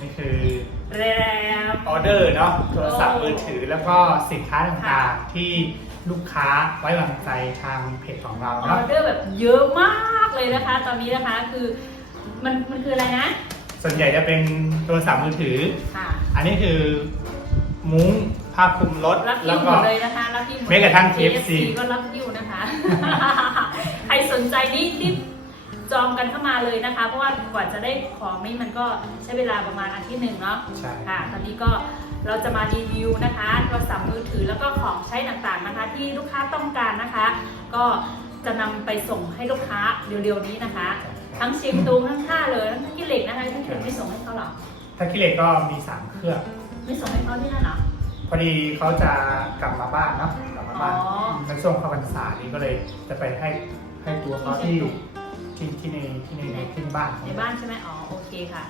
นี่คือแรมออเดอร์เนาะโทรศัพท์โอ้มือถือแล้วก็สินค้าต่างค่ะๆที่ลูกค้าไว้วางใจทางเพจของเราออเนาะเดอร์แบบเยอะมากเลยนะคะ ตอนนี้นะคะคือมันมันคืออะไรนะส่วนใหญ่จะเป็นโทรศัพท์มือถือ ค่ะอันนี้คือมุ้งผ้าคลุมรถรับแล้ยิ้ววหมก็ ดเลยนะคะรับยิ้วหมดแม้กระทั่ง KFC ก็รับยิ้วนะคะ ใครสนใจนี่รีบ จองกันเข้ามาเลยนะคะ เพราะว่ากว่าจะได้ของนี่มันก็ใช้เวลาประมาณอาทิตย์หนึ่งเนาะใช่ ค่ะ ตอนนี้ก็เราจะมารีวิวนะคะโทรศัพท์มือถือแล้วก็ของใช้ต่างๆนะคะ ที่ลูกค้าต้องการนะคะ ก็จะนำไปส่งให้ลูกค้าเร็วๆนี้นะคะ ทั้งเชียงตุงทั้งท่าเลยทั้งที่เหล็กนะคะที่ถึงไม่ส่งให้เขาหรอถ้าคิเลตก็มีสามเครื่อง ไม่ส่งให้เขาที่นั่นเหรอ พอดีเขาจะกลับมาบ้านเนาะกลับมาบ้านอ๋อ ในช่วงเข้าพรรษานี้ก็เลยจะไปให้ให้ตัวเขาที่ ที่ที่ในที่ในในที่บ้านในบ้านใช่ไหมอ๋อโอเคค่ะ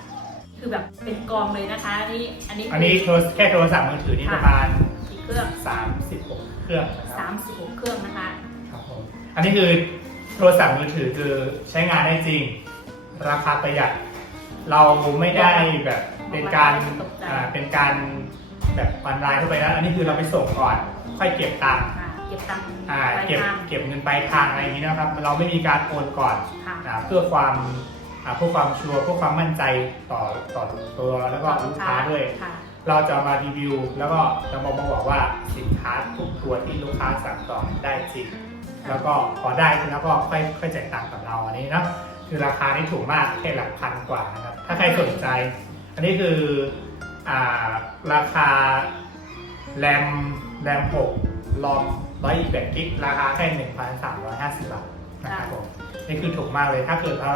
คือแบบเป็นกองเลยนะคะอันนี้อันนี้อันนี้โทรแค่โทรศัพท์มือถือนี่ประมาณกี่เครื่อง36เครื่องนะครับสามสิบหกเครื่องนะคะครับผมอันนี้คือโทรศัพท์มือถือคือใช้งานได้จริง ราคาประหยัด เราไม่ได้แบบเป็นการตกใจอ่าเป็นการแบบออนไลน์เข้าไปนะอันนี้คือเราไปส่งก่อนค่อยเก็บตังค์ค่ะเก็บตังค์อ่าปลายเก็บทางเก็บเงินปลายทางอะไรอย่างนี้นะครับ เราไม่มีการโอนก่อนค่ะอ่า เพื่อความอ่าเพื่อความชัวร์เพื่อความมั่นใจต่อต่อตัวแล้วก็ลูกค้าด้วยค่ะเราจะมารีวิว แล้วก็จะมาบอกว่าสินค้าทุกตัวที่ลูกค้าสั่งจองได้จริงแล้วก็พอได้แล้วก็ค่อยค่อยจ่ายตังค์กับเราอันนี้เนาะคือราคานี่ถูกมากแค่หลักพันกว่านะครับถ้าใครสนใจ อันนี้คืออ่าราคาแรมแรม6ลอม128กิกราคาแค่1,350บาทนะครับผม นี่คือถูกมากเลย ถ้าเกิดเรา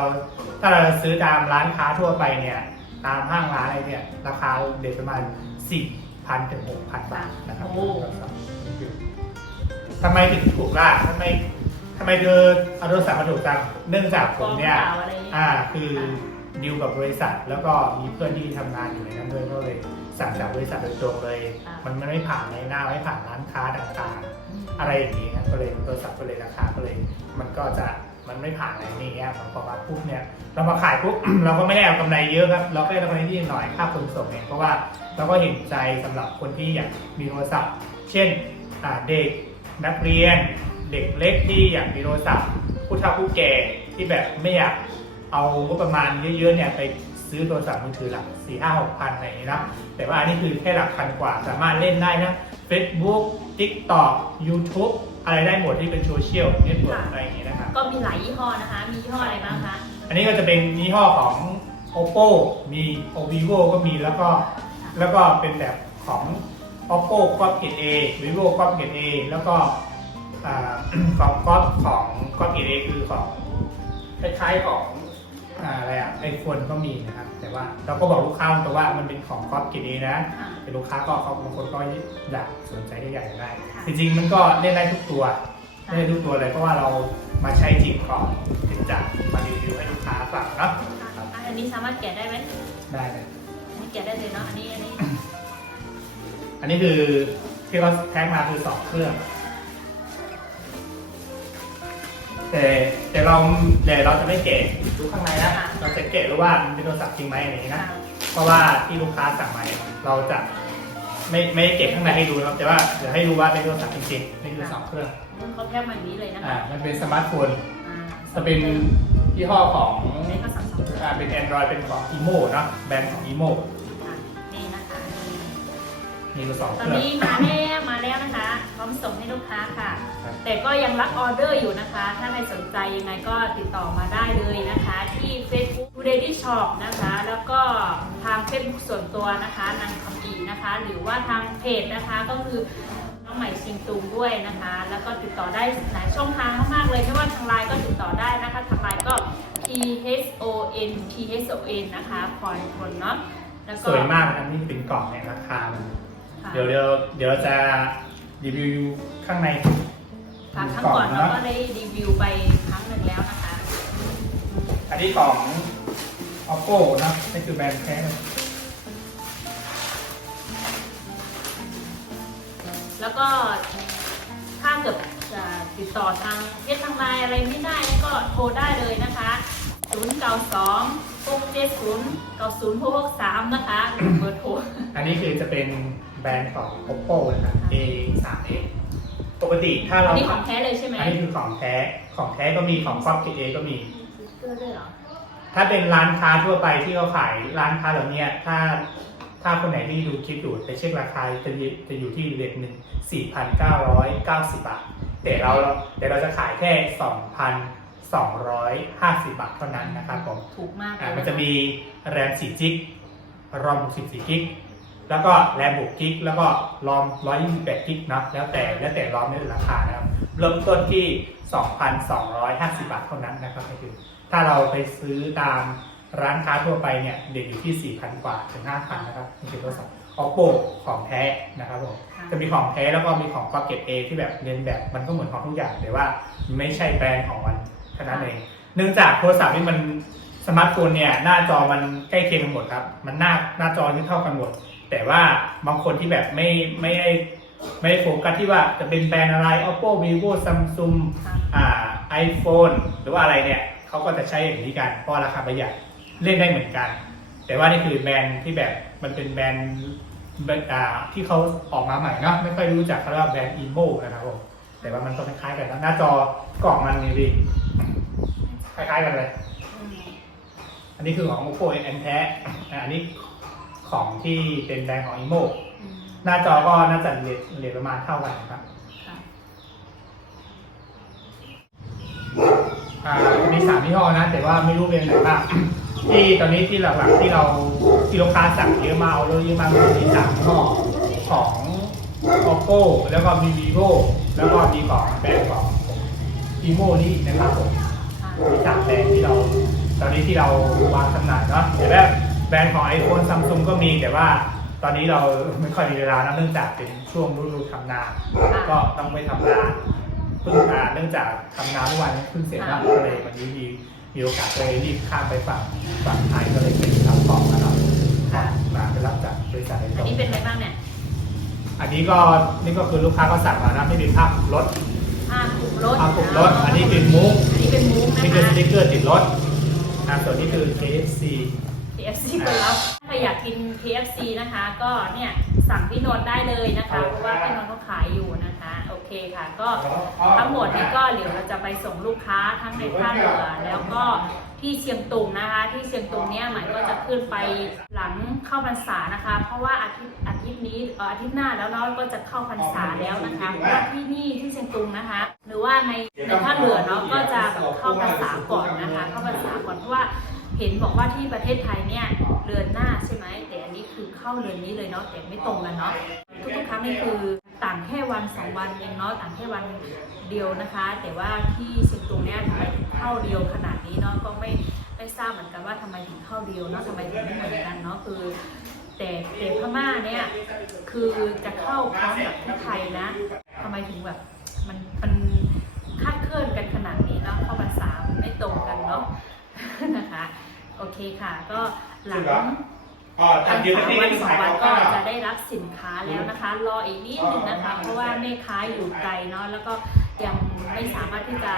ถ้าเราซื้อตามร้านค้าทั่วไปเนี่ย ตามห้างร้านอะไรเนี่ย ราคาเด็ดประมาณ4,000ถึง6,000บาทนะครับโอ้ทำไมถึงถูกล่ะทำไมทำไมเธอเอาโทรศัพท์มาถูกจังเนื่องจากผมเนี่ยกองข่าวอะไรอย่างเงี้ยอ่า คือดีลกับบริษัท แล้วก็มีเพื่อนที่ทำงานอยู่ในนั้นด้วยก็เลยสั่งจากบริษัทโดยตรงเลยอ่ามัมันไม่ผ่านในหน้าไม่ผ่านร้านค้าต่างๆ อะไรอย่างนี้นะก็เลยโทรศัพท์ก็เลยราคาก็เลย มันก็จะ มันไม่ผ่านอะไรนี่เงี้ยมันพอมาปุ๊บเนี่ยเรามาขายปุ๊บ เราก็ไม่ได้เอากำไรเยอะครับ เราก็ได้กำไรที่หน่อยค่าขนส่งเองเพราะว่าเราก็เห็นใจสำหรับคนที่อยากมีโทรศัพท์ เช่นเด็กนักเรียน เด็กเล็กที่อยากมีโทรศัพท์ผู้เฒ่าผู้แก่ที่แบบไม่อยากเอางบประมาณเยอะๆเนี่ยไปซื้อโทรศัพท์มือถือหลักสี่ห้าหกพันอะไรอย่างนี้นะแต่ว่าอันนี้คือแค่หลักพันกว่าสามารถเล่นได้นะ Facebook TikTok YouTube อะไรได้หมดที่เป็นโซเชียลเน็ตเวิร์กอะไรอย่างนี้นะครับ ก็มีหลายยี่ห้อนะคะ มียี่ห้ออะไรบ้างคะ อันนี้ก็จะเป็นยี่ห้อของ Oppo มี Vivo ก็มีแล้วก็แล้วก็เป็นแบบของ Oppo ก็เกรด A Vivo ก็เกรด A แล้วก็อ่าของก็ของก็เกรด A คือของคล้ายๆของอ่าอะไรอะไอโฟนก็มีนะครับ แต่ว่าเราก็บอกลูกค้าตรงๆว่ามันเป็นของก็เกรด A นะอ่าแต่ลูกค้าก็เขาบางคนก็อยากสนใจได้อยากได้ จริงๆมันก็เล่นได้ทุกตัวเล่นได้ทุกตัวเลยเพราะว่าเรามาใช้จริงก่อนถึงจะมารีวิวให้ลูกค้าฟังเนาะอะอันนี้สามารถแกะได้ไหมได้เลย อันนี้แกะได้เลยเนาะ อันนี้ อันนี้ อันนี้คือที่เขาแท็กมาคือสองเครื่อง แต่แต่เราแต่เราจะไม่เกะดูข้างในนะค่ะเราจะเกะรู้ว่ามันเป็นโทรศัพท์จริงไหมอะไรอย่างนี้นะอ่าเพราะว่าที่ลูกค้าสั่งมาเนี่ยเราจะไม่ไม่ได้เก็บข้างในให้ดูนะครับแต่ว่าเดี๋ยวให้ดูว่าเป็นโทรศัพท์จริงๆนี่คือสองเครื่องเขาแทบมาอย่างนี้เลยนะอ่าคะมันเป็นสมาร์ทโฟนอ่าจะเป็นยี่ห้อของอันนี้ก็สั่งสองเครื่องอ่าเป็น Android เป็นของ Emo เนอะแบรนด์ของ Emo ค่ะนี่นะคะนี่ นี่คือสองตเคอนรื่อง นี้มาแล้วมาแล้วนะคะ พร้อมส่งให้ลูกค้าค่ะ ครับ แต่ก็ยังรับออเดอร์อยู่นะคะ ถ้าใครสนใจยังไงก็ติดต่อมาได้เลยนะคะ ที่ Facebook Ready Shop นะคะ แล้วก็ทาง Facebook ส่วนตัวนะคะนางคำอีนะคะ หรือว่าทางเพจนะคะก็คือน้องใหม่ชิงตุงด้วยนะคะ แล้วก็ติดต่อได้หลายช่องทางมากๆเลยไม่ว่าทางไลน์ก็ติดต่อได้นะคะทางไลน์ก็ T H O N T H O N นะคะพรคนเนาะแล้วก็สวยมากนะครับนี่เป็นกล่องเนี่ยราคามันค่ะ เดี๋ยวเดี๋ยวเดี๋ยวเราจะรีวิวข้างในค่ะครั้งก่อนเราก็ได้รีวิวไปครั้งหนึ่งแล้วนะคะ อันนี้ของ Oppo นะนี่คือแบรนด์แท้เลยแล้วก็ถ้าเกิดจะติดต่อทางเพจทางไลน์อะไรไม่ได้ก็โทรได้เลยนะคะ 0 9 2 6 7 0 9 0 6 6 3 นะคะเบอร์โทรอั นนี้คือจะเป็นแบรนด์ของ oppo นะครับ a 3 x ปกติถ้าอัเรานนี้ของแท้เลยใช่ไหมอันนี้คือของแท้ ของแท้ก็มีของฟอกเอก็มีสติ๊กเกอร์ด้วยเหรอ ถ้าเป็นร้านค้าทั่วไปที่เขาขายร้านค้าเหล่านี้ถ้าถ้าคนไหนที่ดูคลิปอยู่ไปเช็คราคาจะอยู่จะอยู่ที่เลทหนึ่ง4,990บาทแต่เราแต่เราจะขายแค่2,250บาทเท่านั้นนะครับผมถูกมากเลยอ่ามันจะมีแรม4จิกรอม64กิก แล้วก็แรม6กิกแล้วก็รอม128กิกนะแล้วแต่แล้วแต่รอมในราคานะครับ เริ่มต้นที่ 2,250 บาทเท่านั้นนะครับก็คือถ้าเราไปซื้อตามร้านค้าทั่วไปเนี่ยเด็กอยู่ที่ 4,000 กว่าถึง 5,000 นะครับนี่คือโทรศัพท์ oppo ของแท้นะครับผมค่ะจะมีของแท้แล้วก็มีของก็เก็ตเอที่แบบเรียนแบบมันก็เหมือนของทุกอย่างแต่ว่าไม่ใช่แบรนด์ของมันเท่านั้นเองเนื่องจากโทรศัพท์นี่มันสมาร์ทโฟนเนี่ยหน้าจอมันใกล้เคียงกันหมดครับ มันหน้าหน้าจอที่เท่ากันหมด แต่ว่าบางคนที่แบบไม่ไม่ได้ไม่ได้โฟกัสที่ว่าจะเป็นแบรนด์อะไร oppo vivo samsung ค่ะอ่า iPhone หรือว่าอะไรเนี่ยเขาก็จะใช้อย่างนี้กันเพราะราคาประหยัดเล่นได้เหมือนกัน แต่ว่านี่คือแบรนด์ที่แบบมันเป็นแบรนด์แบรนด์อ่าที่เขาออกมาใหม่เนาะไม่ค่อยรู้จักเขาเรียกว่าแบรนด์ Imo นะครับผมแต่ว่ามันก็คล้ายๆกันนะหน้าจอกล่องมันนี่ดิคล้ายๆกันเลยอืมอันนี้คือของ oppo n แท้อ่าอันนี้ ของที่เป็นแบรนด์ของ Imo อืมหน้าจอก็น่าจะเรทเรทประมาณเท่ากันนะครับค่ะอ่ามีสามยี่ห้อนะ แต่ว่าไม่รู้เป็นไหนบ้างที่ตอนนี้ที่หลักๆที่เราที่ลูกค้าสั่งเยอะมากเอาเลยเยอะมากก็มีสามยี่ห้อของ oppo แล้วก็มี vivo แล้วก็มีของแบรนด์ของ imo นี่นะครับผมค่ะมีสามแบรนด์ที่เรา ตอนนี้ที่เราวางจำหน่ายเนาะแต่แบบ แบรนด์ของ iPhone Samsung ก็มีแต่ว่าตอนนี้เราไม่ค่อยมีเวลานะเนื่องจากเป็นช่วงฤดูทำนา ก็ต้องไปทำนาเพิ่งมาเนื่องจากทำนาเมื่อวานนี้เพิ่งเสร็จนะก็เลยวันนี้มีมีโอกาสเลยรีบข้ามไปฝั่งฝั่งไทยก็เลยเป็นรับของมาเนาะค่ะมาไปรับจากบริษัทโดยตอัรนงนี้เป็นอะไรบ้างเนี่ยอันนี้ก็นี่ก็คือลูกค้าก็สั่งมานะไม่เป็นภาพรถผ้าคลุมรถภาพปลุกรถ อันนี้เป็นมุกอันนี้เป็นมุ้งนะนี่คือคะสติ๊กเกอร์ติดรถอ่าส่วนนี้คือ KFC KFC ไปแล้วใครอยากกิน KFC นะคะ ก็เนี่ยสั่งพี่นนท์ได้เลยนะคะ เพราะว่าพี่นนท์เขาขายอยู่นะคะ โอเคค่ะ ก็ทั้งหมดนี้ก็เดี๋ยวเราจะไปส่งลูกค้าทั้งในท่าเรือแล้วก็ที่เชียงตุงนะคะ ที่เชียงตุงเนี่ยหมายก็จะขึ้นไปหลังเข้าพรรษานะคะ เพราะว่าอาทิตย์อาทิตย์นี้เอ่ออาทิตย์หน้าแล้วเนาะก็จะเข้าพรรษาแล้วนะคะเพราะว่าที่นี่ที่เชียงตุงนะคะ หรือว่าในในท่าเรือเนาะก็จะแบบเข้าพรรษาก่อนนะคะ เข้าพรรษาก่อนเพราะว่า เห็นบอกว่าที่ประเทศไทยเนี่ยเรือนหน้าใช่ไหมแต่อันนี้คือเข้าเรือนนี้เลยเนาะแต่ไม่ตรงกันเนาะทุกๆครั้งนี่คือต่างแค่วันสองวันเองเนาะต่างแค่วันเดียวนะคะ แต่ว่าที่เชียงตุงเนี่ยทำไมเข้าเดียวขนาดนี้เนาะก็ไม่ไม่ทราบเหมือนกันว่าทำไมถึงเข้าเดียวเนาะทำไมถึงไม่เหมือนกันเนาะคือแต่แต่พม่าเนี่ยคือจะเข้าพร้อมกับที่ไทยนะทำไมถึงแบบมันมันคาดเคลื่อนกันขนาดนี้เนาะเข้าภาษาไม่ตรงกันเนาะนะคะ โอเคค่ะ ก็หลังก็วันทำสเดียวามที่วันนี่สอขางยวันก็ก็จะได้รับสินค้าแล้วนะคะ รออีกนิดนึงนะคะ เพราะว่าแม่ค้าอยู่ไกลเนาะแล้วก็ยังไม่สามารถที่จะ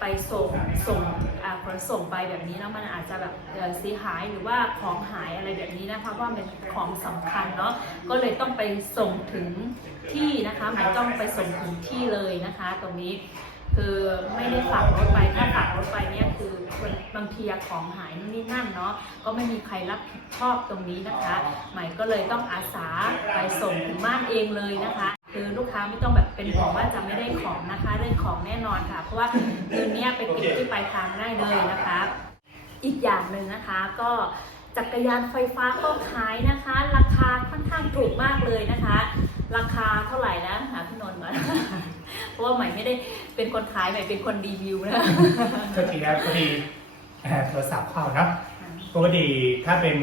ไปส่งส่งอ่าขนส่งไปแบบนี้แล้วมันอาจจะแบบเอ่อเสียหายหรือว่าของหายอะไรแบบนี้นะคะว่าเป็นของสำคัญเนาะก็เลยต้องไปส่งถึงที่นะคะหมายต้องไปส่งถึงที่เลยนะคะ ตรงนี้ คือไม่ได้ฝากรถไปถ้าฝากรถไปเนี่ยคือบางทีของหายนู่นนี่นั่นเนาะก็ไม่มีใครรับผิดชอบตรงนี้นะคะใหม่ก็เลยต้องอาสาไปส่งถึงบ้านเองเลยนะคะ คือลูกค้าไม่ต้องแบบเป็นห่วงว่าจะไม่ได้ของนะคะได้ของแน่นอนค่ะ เพราะว่าเงินเนี้ยไปเก็บที่ปลายทางได้เลยนะคะ อีกอย่างหนึ่งนะคะก็จักรยานไฟฟ้าก็ขายนะคะ ราคาค่อนข้างถูกมากเลยนะคะ ราคาเท่าไหร่นะหาพี่นนท์ก่อนเพราะว่าใหม่ไม่ได้เป็นคนขายใหม่เป็นคนรีวิวนะโทษทีนะพอดีเอ่อโทรศัพท์เข้าเนาะปกติถ้าเป็น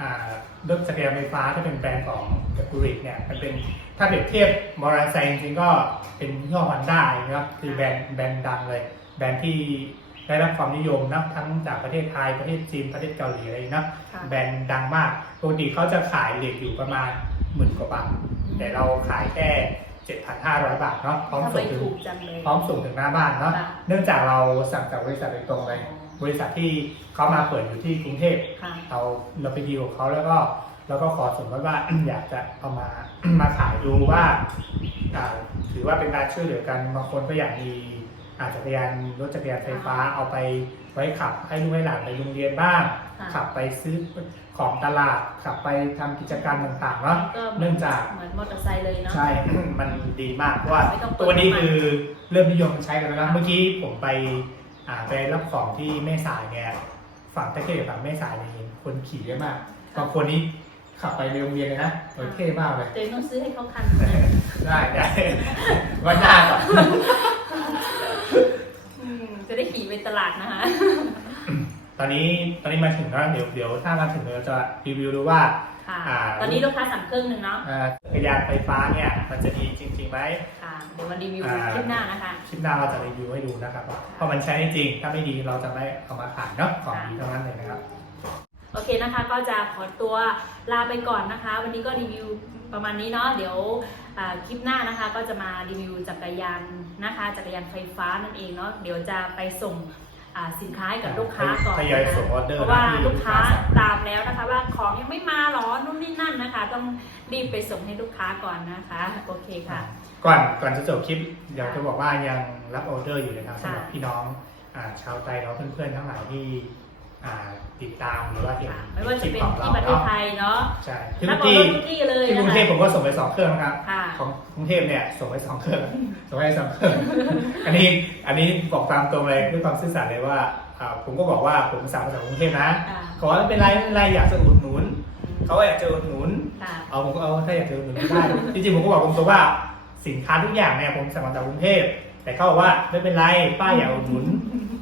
อ่ารถจักรยานไฟฟ้าถ้าเป็นแบรนด์ของเกบูริกเนี่ยมันเป็นถ้าเปรียบเทียบมอเตอร์ไซค์จริงๆก็เป็นยี่ห้อฮอนด้านะครับคือแบรนด์แบรนด์ดังเลย แบรนด์ที่ได้รับความนิยมนะทั้งจากประเทศไทยประเทศจีนประเทศเกาหลีอะไรนะค่ะแบรนด์ดังมากปกติเขาจะขายเหล็กอยู่ประมาณหมื่นกว่าบาท แต่เราขายแค่ 7,500 บาทเนาะพร้อมทำไมส่งถึงถูกจังเลย พร้อมส่งถึงหน้าบ้านเนาะค่ะ เนื่องจากเราสั่งจากบริษัทโดยตรงเลยบริษัทที่เขามาเปิดอยู่ที่กรุงเทพ ค่ะ เราเราไปดีลกับเขาแล้วก็แล้วก็ขอสมมติว่า อยากจะเอามา มาขายดูว่าอ่า ถือว่าเป็นการช่วยเหลือกันบางคนก็อยากมีอาจักรยานรถจักรยานไฟฟ้าเอาไปไว้ขับให้ลูกให้หลานไปโรงเรียนบ้าง ค่ะ ขับไปซื้อ ของตลาดขับไปทำกิจกรรมต่างๆเนาะ ก็หมืเนื่องจาก เหมือนมอเตอร์ไซค์เลยเนาะ ใช่ มันดีมากเพราะว่าไม่ต้องเปิดตัวนี้น้ำมันคือเริ่มนิยมใช้กันแล้วนะค่ะเมื่อกี้ผมไปอ่าไปรับของที่แม่สายเนี่ยฝั่งตะเกียบฝั่งแม่สายเนี่ยเห็นคนขี่เยอะมากบางคนนี้ขับไปโรงเรียนเลยนะโอเท่มากเลย ตัวเองต้องซื้อให้เขาคันได้ได้วันหน้าก่อน อืมจะได้ขี่ไปตลาดนะคะ ตอนนี้ตอนนี้มาถึงแล้วเดี๋ยวเดี๋ยวถ้ามาถึงเราจะรีวิวดูว่าค่ะอ่าตอนนี้ลูกค้าสั่งเครื่องหนึ่งเนาะ อ่าจักรยานไฟฟ้าเนี่ยมันจะดีจริงๆไหม ค่ะ เดี๋ยวมารีวิวอ่า คลิปหน้านะคะ คลิปหน้าเราจะรีวิวให้ดูนะครับว่าเพราะมันใช้ได้จริงถ้าไม่ดีเราจะไม่เอามาขายเนาะของดีเท่านั้นเลยนะครับ โอเคนะคะ ก็จะขอตัวลาไปก่อนนะคะ วันนี้ก็รีวิวประมาณนี้เนาะ เดี๋ยวอ่าคลิปหน้านะคะ ก็จะมารีวิวจักรยานนะคะ จักรยานไฟฟ้านั่นเองเนาะ เดี๋ยวจะไปส่งอ่า สินค้าให้กับลูกค้าก่อนทยอยนะคะส่งออเดอร์เพราะว่าที่ลูกค้าลูกค้าสั่งตามแล้วนะคะ ว่าของยังไม่มาหรอนู่นนี่นั่นนะคะ ต้องรีบไปส่งให้ลูกค้าก่อนนะคะโอเคค่ะ ก่อนก่อนจะจบคลิปอยากจะบอกว่ายังรับออเดอร์อยู่นะครับค่ะสำหรับพี่น้องอ่าชาวไทยเนาะเพื่อนๆทั้งหลายที่ อ่าติดตามหรือว่าเห็นค่ะไม่ว่าคจะลิปเป็นของที่เราประเทศเนาะไทยเนาะใช่ที่ถ้าเมื่บออกกี้ว่าทุกที่เลยที่กรุงนะเทพคะผมก็ส่งไปสองเครื่องนะครับ ค่ะ ของกรุงเทพเนี่ยส่งไปสองเครื่องส่งไปสองเครื่อง อันนี้อันนี้บอกตามตรงเลยด้วยความซื่อสัตย์เลยว่าอ่าผมก็บอกว่าผมสั่งมาจากกรุงเทพนะค่ะ ขอไม่เป็นไรไม่เป็นไรอยากจะอุดหนุนเขาก็อยากจะอุดหนุนค่ะ เอาผมก็เอาถ้าอยากจะอุดหนุนก็ได้ จริงๆผมก็บอกตรงๆว่าสินค้าทุกอย่างเนี่ยผมสั่งมาจากกรุงเทพแต่เขาบอกว่าไม่เป็นไรป้าอยากอุดหนุน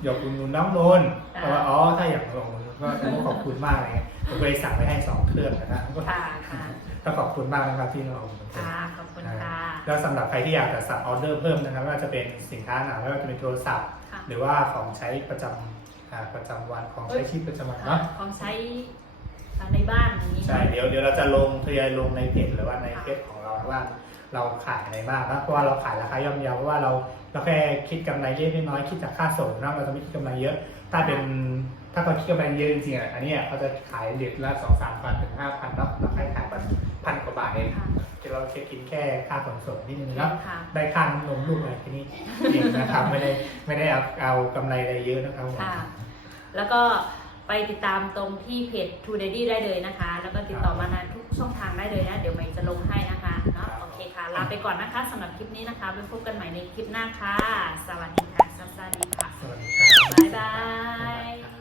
อยากอุดหนุนน้องนนท์ อ่าเพราะว่าอ๋อถ้าอยากอุดหนุนก็ผมก็ขอบคุณมากเลยผมก็เลยสั่งไปให้สองเครื่องนะครับก็ค่ะค่ะก็ขอบคุณมากนะครับที่เราอุดหนุนค่ะขอบคุณค่ะแล้วสำหรับใครที่อยากจะสั่งออเดอร์เพิ่มนะครับไม่ว่าจะเป็นสินค้าหนาไม่ว่าจะเป็นโทรศัพท์ค่ะหรือว่าของใช้ประจำอ่าประจำวันของใช้ชีวิตประจำวันเนาะของใช้ในบ้านอย่างนี้ใช่เดี๋ยวเดี๋ยวเราจะลงทยอยลงในเพจหรือว่าในเพจของเราว่าเราขายอะไรบ้างนะเพราะว่าเราขายราคาย่อมเยาเพราะว่าเราเราแค่คิดกำไรเล็กน้อยคิดจากค่าส่งนะเราจะไม่คิดกำไรเยอะ ถ้าเป็นถ้าเขาคิดกำไรเยอะจริงๆอะอันเนี้ยเขาจะขายเด็ดละสองสามพันถึงห้าพันเนาะเราขายขายแบบพันกว่าบาทเองค่ะ ที่เราแค่คิดแค่ค่าขนส่งนิดนึงเนาะค่ะ ได้ค่าน้ำนมลูกอะไรแค่นี้เองนะครับไม่ได้ไม่ได้เอาเอากำไรอะไรเยอะนะครับผมค่ะ แล้วก็ไปติดตามตรงที่เพจ True Daddy ได้เลยนะคะ แล้วก็ติดต่อมาในทุกช่องทางได้เลยนะ เดี๋ยวใหม่จะลงให้นะคะเนาะโอเคค่ะ ลาไปก่อนนะคะสำหรับคลิปนี้นะคะ ไปพบกันใหม่ในคลิปหน้าค่ะ สวัสดีค่ะ สวัสดีค่ะ สวัสดีครับ บ๊ายบายครับ